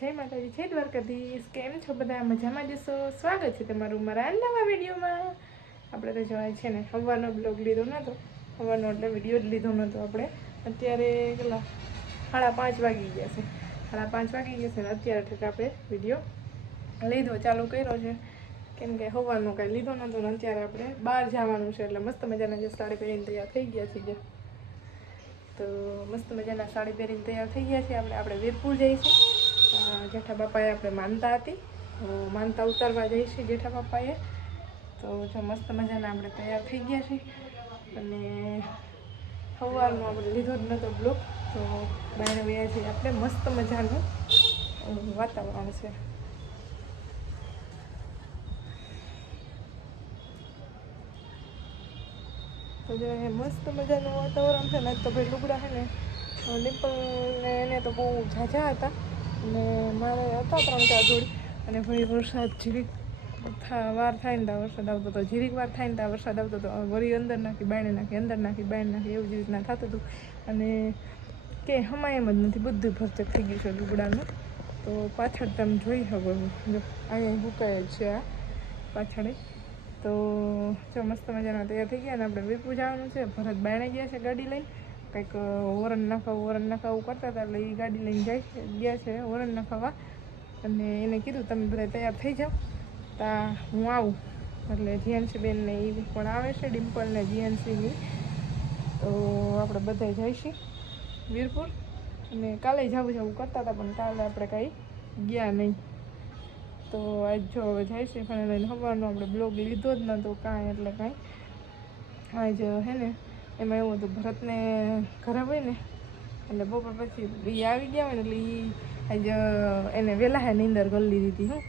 જય માતાજી, જય દ્વારકાધીશ. કેમ છો બધા? મજામાં જશો? સ્વાગત છે તમારું મારા નવા વિડીયોમાં. આપણે તો જવાય છે ને સવારનો બ્લોગ લીધો નહોતો, સવારનો એટલે વિડીયો જ લીધો નહોતો. આપણે અત્યારે કેટલા 5:30 વાગી ગયા છે. 5:30 વાગી ગયા છે ને અત્યારે ઠીક આપણે વિડીયો લીધો ચાલુ કર્યો છે. કેમ કે સવારનો કાંઈ લીધો નહોતો ને અત્યારે આપણે બહાર જવાનું છે એટલે મસ્ત મજાના જે સાડી પહેરીને તૈયાર થઈ ગયા છીએ. તો મસ્ત મજાના સાડી પહેરીને તૈયાર થઈ ગયા છે. આપણે વીરપુર જઈશું. જેઠા બાપાએ આપણે માનતા હતી, માનતા ઉતારવા જઈશું જેઠા બાપાએ. તો જો મસ્ત મજાના આપણે તૈયાર થઈ ગયા છીએ અને સવારનો આપણે લીધો જ નહોતો બ્લોગ. તો બહાર વ્યા છીએ આપણે. મસ્ત મજાનું વાતાવરણ છે. તો જો એ મસ્ત મજાનું વાતાવરણ છે ને. તો ભાઈ લુગડા છે ને ડિમ્પલને એને તો બહુ ઝાઝા હતા અને મારે હતા 3-4 જોડી. અને ભાઈ વરસાદ જીરીક વાર થાય ને ત્યાં વરસાદ આવતો હતો, જીરીક વાર થાય ને ત્યાં વરસાદ આવતો હતો. વળી અંદર નાખી બાયણે નાખી, અંદર નાખી બાયણે નાખી, એવું જ રીતના થતું હતું. અને કે હમણાં એમ જ નથી, બધું ભરચક થઈ ગયું છે લુગડાનું. તો પાછળ તમે જોઈ શકો છો, જો અહીંયા હુકાય જ છે આ પાછળ. તો જો મસ્ત મજાના તૈયાર થઈ ગયા. અને આપણે વીરપુર જવાનું છે. ભરત બાયણે ગયા છે ગાડી લઈને, કંઈક વરણ નખાવું કરતા હતા એટલે એ ગાડી લઈને ગયા છે વરણ નખાવા. અને એને કીધું તમે બધા તૈયાર થઈ જાઓ તા હું આવું. એટલે જીએનસી બેનને એ પણ આવે છે, ડિમ્પલને જીએનસીની. તો આપણે બધા જઈશું વીરપુર. અને કાલે જવું કરતા હતા પણ કાલે આપણે કાંઈ ગયા નહીં. તો આજ જો હવે જઈશું ફાઇનલ. સવારનો આપણે બ્લોગ લીધો જ નહોતો કાંઈ, એટલે કાંઈ આજ હે ને એમાં એવું હતું ભરતને ઘરે હોય ને એટલે બપોર પછી એ આવી ગયા હોય ને એટલે એ આજ એને વહેલા હે નીંદર કરી લીધી હતી.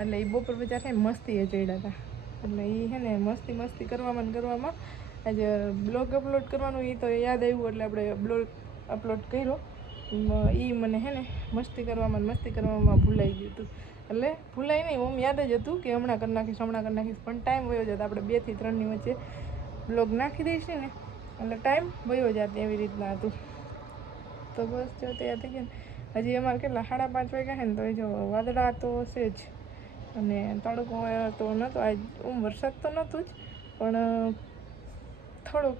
એટલે એ બપોર બચાર છે મસ્તીએ ચડ્યા હતા. એટલે એ છે ને મસ્તી કરવામાં આજે બ્લોગ અપલોડ કરવાનું એ તો યાદ આવ્યું એટલે આપણે બ્લોગ અપલોડ કર્યો. એ મને છે ને મસ્તી કરવામાં ભૂલાઈ ગયું હતું. એટલે ભૂલાય નહીં, ઓમ યાદ જ હતું કે હમણાં કરી નાખીશ પણ ટાઈમ વયો જતો. આપણે 2 થી 3 ની વચ્ચે બ્લોગ નાખી દઈશું ને એટલે ટાઈમ વયો જાત એવી રીતના હતું. તો બસ જો તૈયાર થઈ ગયા. હજી અમારે કેટલા 5:30 વાગ્યા છે ને તો જો વાદળા તો છે જ અને તડકો તો નહોતો આજ. વરસાદ તો નહોતું જ પણ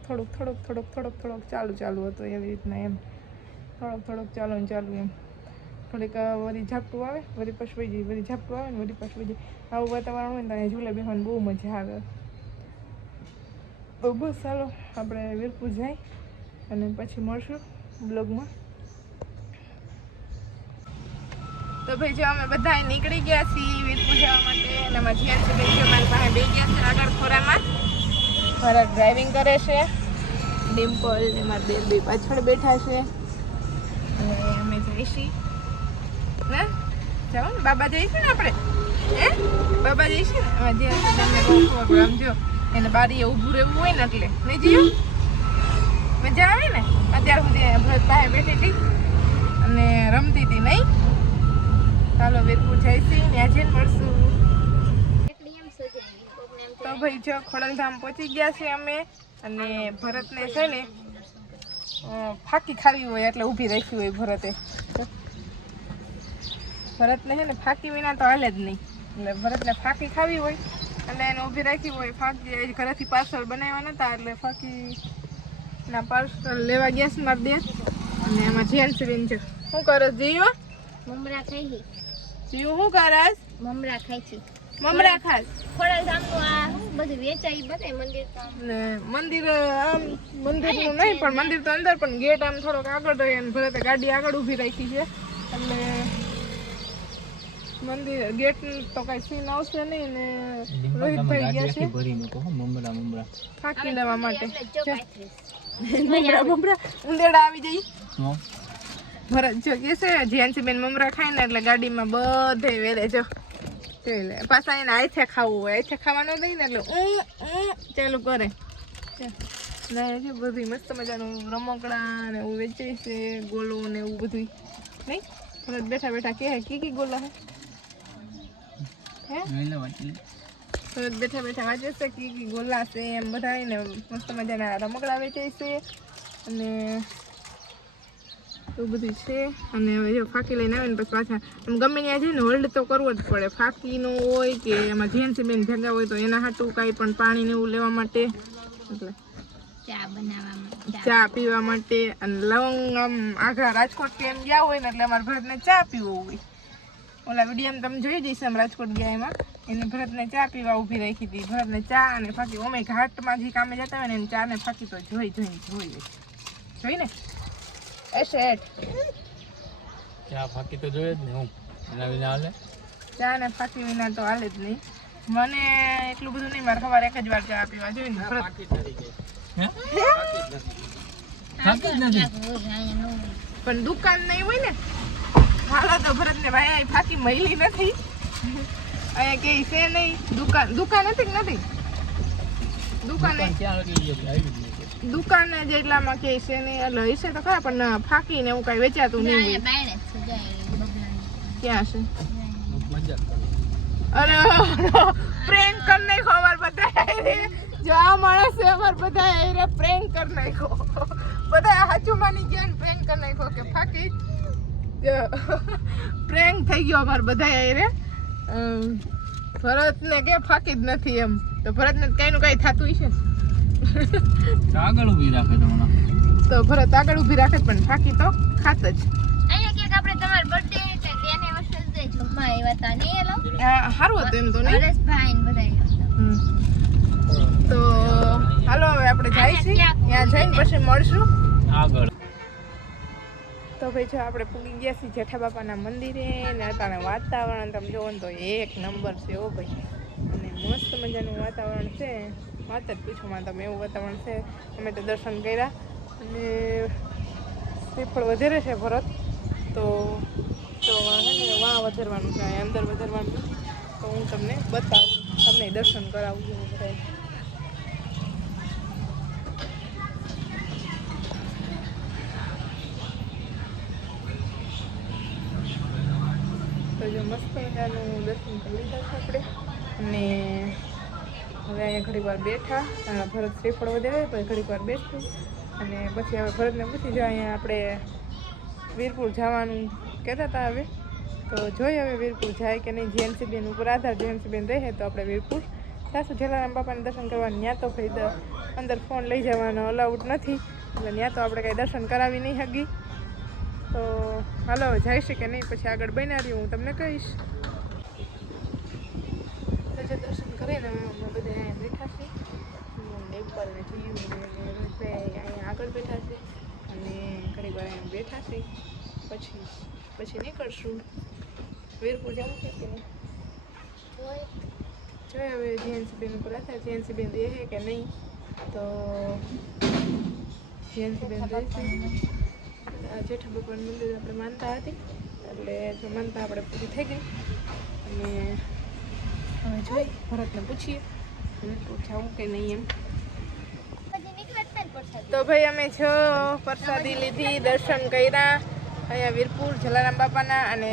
થોડોક ચાલુ હતો એવી રીતના. એમ થોડોક ચાલુ એમ થોડીક વળી ઝાપટું આવે, વળી પાછું વહી જાય, વળી ઝાપટું આવે ને વળી પાછું વહી જાય. આવું વાતાવરણ હોય ને ત્યાં ઝૂલે બેસવાની બહુ મજા આવે. તો બસ ચાલો આપણે વીરપુર જાય અને પછી મળશું બ્લોગમાં. તો ભાઈ જો અમે બધા નીકળી ગયા છીએ વીરપુર જવા માટે. અને અમારા જીએનસી બેન મારી પાસે બે ગયા છે આગળ ખોરામાં. મારા ડ્રાઇવિંગ કરે છે, ડિમ્પલ ને મારા બે પાછળ બેઠા છે. અમે જઈશું ને જાઓ ને બાબા જઈશું ને આપણે. બાબા જઈશું ને અમારા જીએનસી બેનને બહુ ખબર પડે. આમ જો એને બારીએ ઊભું રહેવું હોય ને એટલે નહીં જઈએ મજા આવે ને. અત્યાર સુધી ભરત પાસે બેઠી હતી અને રમતી હતી નહીં. ચાલો વીરપુર જઈશું, ત્યાં જઈને મળશું. તો ભાઈ જો ખોડલધામ પહોંચી ગયા છે અમે. અને ભરતને છે ને ફાંકી ખાવી હોય એટલે ઊભી રાખી હોય ભરતે. ભરતને છે ને ફાંકી વિના તો હાલે જ નહીં. એટલે ભરતને ફાંકી ખાવી હોય એટલે એને ઊભી રાખી હોય. ફાંકી ઘરેથી પાર્સલ બનાવ્યા નહોતા એટલે ફાંકીના પાર્સલ લેવા ગયા છે મારા દેર. અને એમાં જેન્ટ્સ બેન છે. શું કરો જીઓ? મમરા ખાઈ. જીઓ શું કરસ? મમરા ખાઈ છે. મમરા ખાસ ખોડલધામનું આ બધું વેચાઈ બધે મંદિર ને મંદિર આમ મંદિરનું નહીં પણ મંદિર તો અંદર પણ ગેટ આમ થોડોક આગળ રહી અને ભરતે ગાડી આગળ ઊભી રાખી છે. એટલે મંદિર ગેટ તો કઈ સીન આવશે નહીં. ને રોહિતભાઈ ગયા છે ફાંકી લેવા માટે. મમરા ઉંદેડા આવી જઈ. ભરત જો કે છે જીએનસી બેન મમરા ખાય ને એટલે ગાડીમાં બધે વેરે જો પાછા એને આઈથે ખાવું હોય, આઈથે ખાવાનું દઈ ને એટલે ચાલુ કરે. જો બધી મસ્ત મજાનું રમકડા ને એવું વેચાય છે, ગોલો ને એવું બધું નહીં. બેઠા બેઠા કે કી ગોલા હે બેઠા વાંચે છે કી ગોલા છે એમ બધા ને મસ્ત મજાના રમકડા વેચાય છે. અને એવું બધું છે. અને હવે જો ફાંકી લઈને આવે ને પછી પાછા આમ ગમે ત્યાં જઈને હોલ્ડ તો કરવો જ પડે. ફાંકીનું હોય કે એમાં જેન્સી બેન ભેગા હોય તો એના હાટું કાંઈ પણ પાણી ને એવું લેવા માટે, એટલે ચા પીવા માટે. અને લવંગ આમ આઘા રાજકોટ કે એમ ગયા હોય ને એટલે અમારે ભરતને ચા પીવો હોય. ઓલા વિડીયોમાં તમે જોઈ જઈશ એમ રાજકોટ ગયા એમાં એને ભરતને ચા પીવા ઊભી રાખી હતી. ભરતને ચા અને ફાંકી ઓમે ઘાટમાં જે કામે જતા હોય ને એને ચા ને ફાંકી તો જોઈ ને એસેટ ચા ફાકી તો જોઈએ જ ને હું એના વિના હાલે. ચા ને ફાંકી વિના તો હાલે જ નહીં. મને એટલું બધું નહીં, મારે સવારે એક જ વાર ચા પીવા જોઈએ ને ભરત. પણ દુકાન નહીં હોય ને હાલો તો ભરત ને ભાઈ ફાંકી મળી નથી અહીંયા કે છે નહીં. દુકાન હતી કે નથી? દુકાન જેટલામાં કે છે નહીં, એટલે હશે તો ખરા પણ ફાંકી ને એવું કઈ વેચાતું નહીં હોય. ક્યાં છે? અરે પ્રેન્ક કરી નાખો અમાર બધા. જો આ માણસ છે અમાર બધા પ્રેન્ક કરી નાખો. બધા સાચું માની ગયા ને પ્રેન્ક કરી નાખો કે ફાંકી પ્રેન્ક થઈ ગયો અમાર બધા. ભરત ને કે ફાંકી જ નથી એમ, તો ભરત ને કઈ નું કઈ થતું હશે. આગળ ઊભી રાખે તમને તો ભરત આગળ ઊભી રાખે પણ ફાંકી તો ખાત જ. સારું હતું એમ તો નહીં. તો હાલો હવે આપણે જાય છીએ, ત્યાં જઈને પછી મળશું આગળ. તો ભાઈ જો આપણે પૂગી ગયા છીએ જેઠા બાપાના મંદિરે ને અત્યારે વાતાવરણ તમે જોવો ને તો એક નંબર છે હો ભાઈ. અને મસ્ત મજાનું વાતાવરણ છે, વાત જ પૂછોમાં તમે એવું વાતાવરણ છે. અમે તો દર્શન કર્યા અને શ્રીફળ વધારે છે ભરત તો હે ને વાં વધારવાનું છે, અંદર વધારવાનું નથી. તો હું તમને બતાવું, તમને દર્શન કરાવું છું બધા. તો જો મસ્ત મજાનું દર્શન કરી લીધા છે આપણે. અને હવે અહીંયા ઘડીક વાર બેઠા, ભરત શ્રીફળ વધારે પછી ઘડીક વાર બેઠું અને પછી હવે ભરતને પૂછી જાય અહીંયા આપણે વીરપુર જવાનું કહેતા હતા. હવે તો જોઈએ હવે વીરપુર જાય કે નહીં. જેએનસી બેન ઉપર આધાર, જેએનસી બેન રહે તો આપણે વીરપુર સાસુ જલારામ બાપાને દર્શન કરવાનું. ત્યાં તો ભાઈ અંદર ફોન લઈ જવાનો અલાઉડ નથી, એટલે ત્યાં તો આપણે કાંઈ દર્શન કરાવી નહીં હગી. તો હાલો હવે જાય છે કે નહીં પછી આગળ બન્યા રહ્યું હું તમને કહીશ. તો જે દર્શન કરીને અમે બધા અહીંયા બેઠા છીએ, નેપાલ ને જીવ અહીંયા આગળ બેઠા છે અને ઘણી વાર અહીંયા બેઠા છે. પછી નીકળશું. વીરપુર જવું છે કે નહીં જોઈએ હવે. જેએનસી બેન ઉપર હતા, જેએનસી બેન રહે કે નહીં. તો જેએનસી બેન રહેશે. જેઠા બાપાનું મંદિર આપણે માનતા હતી એટલે જો માનતા આપણે પૂરી થઈ ગઈ. અને હવે જોઈ ભરતને પૂછીએ વીરપુર જવું કે નહીં એમ. તો ભાઈ અમે જો પ્રસાદી લીધી, દર્શન કર્યા અહીંયા વીરપુર જલારામ બાપાના. અને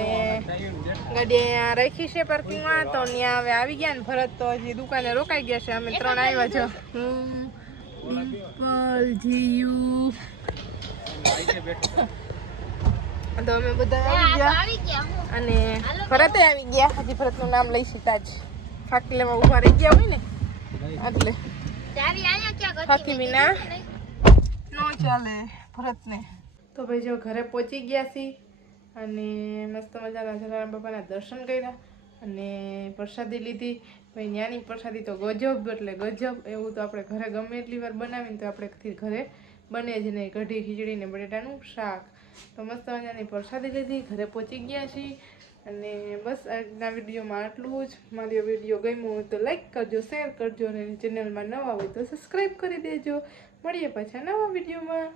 ગાડી અહીંયા રાખી છે પાર્કિંગમાં, તો ત્યાં હવે આવી ગયા ને ભરત તો હજી દુકાને રોકાઈ ગયા છે. અમે 3 આવ્યા છો, ડિમ્પલ, જીયુ તો અમે બધા આવી ગયા. અને ભરતે આવી ગયા. હજી ભરતનું નામ લઈ સીતા જ ફાંકી લેવા ઊભા રહી ગયા હોય ને એટલે ફાંકી વિના ન ચાલે ભરતને. તો ભાઈ જો ઘરે પહોંચી ગયા છીએ અને મસ્ત મજાના જલારામ બાપાના દર્શન કર્યા અને પ્રસાદી લીધી. ભાઈ ત્યાંની પ્રસાદી તો ગજબ એટલે ગજબ. એવું તો આપણે ઘરે ગમે એટલી વાર બનાવીને તો આપણે ઘરે બને જ નહીં. કઢી, ખીચડી ને બટેટાનું શાક. તો મસ્ત મજાની પ્રસાદી લીધી, ઘરે પહોંચી ગયા છીએ. અને બસ આજના વિડીયોમાં આટલું જ. મારો વિડીયો ગમ્યો હોય તો લાઈક કરજો, શેર કરજો અને ચેનલમાં નવા હોય તો સબસ્ક્રાઈબ કરી દેજો. મળીએ પાછા નવા વિડીયોમાં.